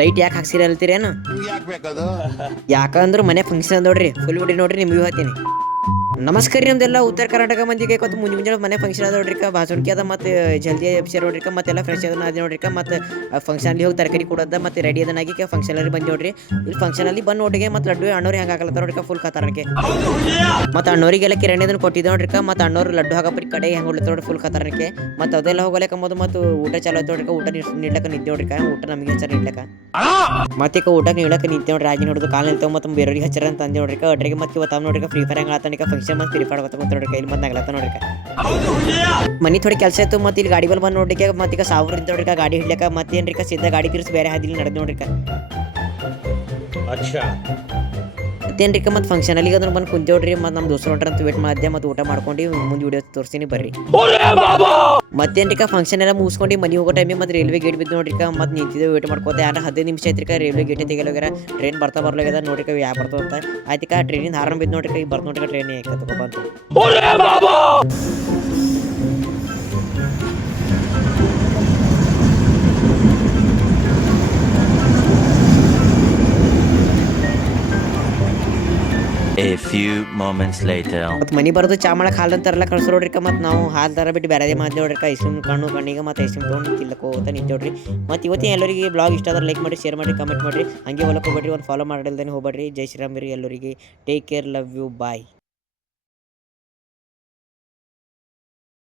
Light ಯಾಕೆ ಹಾಕ್ಸಿರ ಅಲ್ತೀರೇನು? ಯಾಕಂದ್ರೆ ಮನೆ ಫಂಕ್ಷನ್ ನೋಡ್ರಿ, ಫುಲ್ ವಿಡಿಯೋ ನೋಡ್ರಿ, ನಿಮ್ಗೆ ಹೇಳ್ತೀನಿ. ನಮಸ್ಕಾರ ರೀ, ನಮ್ದೆಲ್ಲ ಉತ್ತರ ಕರ್ನಾಟಕ ಮಂದಿಗೆ ಇವತ್ತು ಮುಂಜಾನೆ ಮನೆ ಫಂಕ್ಷನ್ ಅದ ನೋಡ್ರಿಕ, ಬಾಸುಣಿಕೆ ಅದ ಮತ್ತು ಜಲ್ದಿ ಎಪ್ಸರ್ ನೋಡ್ರಿಕ, ಮತ್ತೆಲ್ಲ ಫ್ರೆಶ್ ಅದನ್ನ ಅದ ನೋಡ್ರಿಕ, ಮತ್ತು ಫಂಕ್ಷನಲ್ಲಿ ಹೋಗಿ ತರಕಾರಿ ಕೊಡೋದ ಮತ್ತು ರೆಡಿ ಅದನ್ನಾಗಿ ಫಂಕ್ಷನಲ್ಲಿ ಬಂದು ನೋಡ್ರಿ. ಇಲ್ಲಿ ಫಂಕ್ಷನಲ್ಲಿ ಬಂದು ನೋಡಿಗೆ ಮತ್ತು ಲಡ್ಡು ಅಣ್ಣವ್ರು ಹೆಂಗೆ ಹಾಕಲತ್ತ ನೋಡ್ರಿಕ, ಫುಲ್ ಖತರ್ನಾಕೆ. ಮತ್ತು ಅಣ್ಣವರಿಗೆಲ್ಲ ಕಿರಾಣಿ ಅದನ್ನು ಕೊಟ್ಟಿದ್ದೆ ನೋಡ್ರಿಕ, ಮತ್ತು ಅಣ್ಣವ್ರು ಲಡ್ಡು ಹಾಕಪ್ಪ ಕಡೆ ಹೆಂಗೆ ಹೊಡ್ಲತ್ತ ನೋಡ್ರಿ, ಫುಲ್ ಖತರ್ನಾಕೆ. ಮತ್ತು ಅದೆಲ್ಲ ಹೋಗಲಕ್ಕ ಮೊದಲು ಮತ್ತು ಊಟ ಚಾಲು ಆಯ್ತು ನೋಡ್ರಿಕ, ಊಟ ನೀಡ್ಲಕ್ಕ ನಿಂತೆ ನೋಡ್ರಿಕ, ಊಟ ನಮಗೆ ಹಚ್ಚಾರ ನೀಡ್ಲಕ್ಕ. ಮತ್ತೆ ಊಟಕ್ಕೆ ನೀಡಕ್ಕೆ ನಿಂತೆ ನೋಡ್ರಿ, ರಾಜಿ ನೋಡೋದು ಕಾಲ ನಿಲ್ತಾವ ಮತ್ತು ಬೇರೆಯವ್ರಿಗೆ ಹಚ್ಚಾರ ಅಂತ ಅಂದೆ ನೋಡ್ರಿಕ. ಅಡ್ರಿಗೆ ಮತ್ತೆ ಇವತ್ತು ನೋಡ್ರಿಕ ಫ್ರೀ ಫೈರ್ ಹೆಂಗೆ ಆತನಿಕ ಫಂಕ್ಷನ್ ಮತ್ತು ಫ್ರೀ ಫೈರ್ ಗೊತ್ತ ನೋಡ್ರಿಕ, ಇಲ್ಲಿ ಮತ್ತೆ ನಗಲತ್ತ ನೋಡ್ರಿಕ. ಮನಿ ಥೋಡಿ ಕೆಲಸ ಇತ್ತು, ಮತ್ತು ಇಲ್ಲಿ ಗಾಡಿ ಬಲ್ ಬಂದು ನೋಡ್ರಿಕ, ಮತ್ತೀಗ 1000 ಇದ್ದ ನೋಡ್ರಿಕ ಗಾಡಿ ಹಿಡ್ಲಕ್ಕ, ಮತ್ತೇನ್ರಿಕ ಸಿದ್ಧ ಗಾಡಿ ತಿರ್ಸಿ ಬೇರೆ ಹಾದಿಲಿ ನಡೆದು ನೋಡ್ರಿಕ. ಮತ್ತೇನ್ರಿಕ ಮತ್ತು ಫಂಕ್ಷನಲ್ಲಿ ಅದನ್ನ ಬಂದು ಕುಂತೇವ್ರಿ, ಮತ್ತು ನಮ್ಮ ದೋಸ್ತರು ಹೊಂಟ್ರ ಅಂತ ವೇಟ್ ಮಾಡಿದೆ, ಮತ್ತು ಊಟ ಮಾಡ್ಕೊಂಡು ಮುಂದೆ ವಿಡಿಯೋ ತೋರಿಸ್ತೀನಿ ಬರ್ರಿ. ಮತ್ತೇನ್ರಿಕ ಫಂಕ್ಷನ್ ಎಲ್ಲ ಮುಗಿಸ್ಕೊಂಡು ಮನೆ ಹೋಗೋ ಟೈಮಿಗೆ ಮತ್ತು ರೈಲ್ವೆ ಗೇಟ್ ಬಿದ್ದು ನೋಡ್ರಿಕ, ಮತ್ತು ನಿಂತಿದ್ದೇವೆ ವೇಟ್ ಮಾಡ್ಕೋತೆ. ಯಾರು 15 ನಿಮಿಷ ಐತ್ರಿಕ ರೈಲ್ವೆ ಗೇಟ್ ತೆಗೆಯೋಗ್ಯಾರ, ಟ್ರೈನ್ ಬರ್ಲಾಗ್ಯದ ನೋಡ್ರಿಕ, ಯಾವ ಬರ್ತದೆ ಅಂತ. ಆಯ್ತಿಕ ಟ್ರೈನಿಂದ ಹಾರನ್ ಬಿದ್ದು ನೋಡ್ರಿಕ, ಈಗ ಬರ್ತ ನೋಡ್ರಿಕ ಟ್ರೈನ್ ಬಂತು. A few moments later. ಮತ್ತು ಮನೆ ಬರೋದು ಚಾ ಮಾಡಕ್ಕೆ ಹಾಲು ಅಂತಾರಲ್ಲ ಕಳ್ಸೋ ನೋಡ್ರಿಕ, ಮತ್ತು ನಾವು ಹಾಲು ತರ ಬಿಟ್ಟು ಬೇರೆ ಮಾಡಿ ನೋಡ್ರಿಕ, ಐಸ್ ಕ್ರೀಮ್ ಕಣ್ಣಿಗೆ ಮತ್ತು ಐಸ್ ಕ್ರೀಮ್ ತೊಗೊಂಡು ತಿಲ್ಲಕೋತ ನಿಂತೇವ್ರಿ. ಮತ್ತು ಇವತ್ತಿನ ಎಲ್ಲರಿಗೆ ಬ್ಲಾಗ್ ಇಷ್ಟ ಆದ್ರೆ ಲೈಕ್ ಮಾಡಿ, ಶೇರ್ ಮಾಡಿ, ಕಮೆಂಟ್ ಮಾಡಿರಿ. ಹಂಗೆ ಹೊಲಕ್ಕೆ ಹೋಗ್ಬೇಡ್ರಿ, ಒಂದು ಫಾಲೋ ಮಾಡಿಲ್ದೇನೆ ಹೋಗ್ಬೇಡ್ರಿ. ಜೈ ಶ್ರೀರಾಮ್ ರೀ ಎಲ್ಲರಿಗೆ. Take care, love you, bye.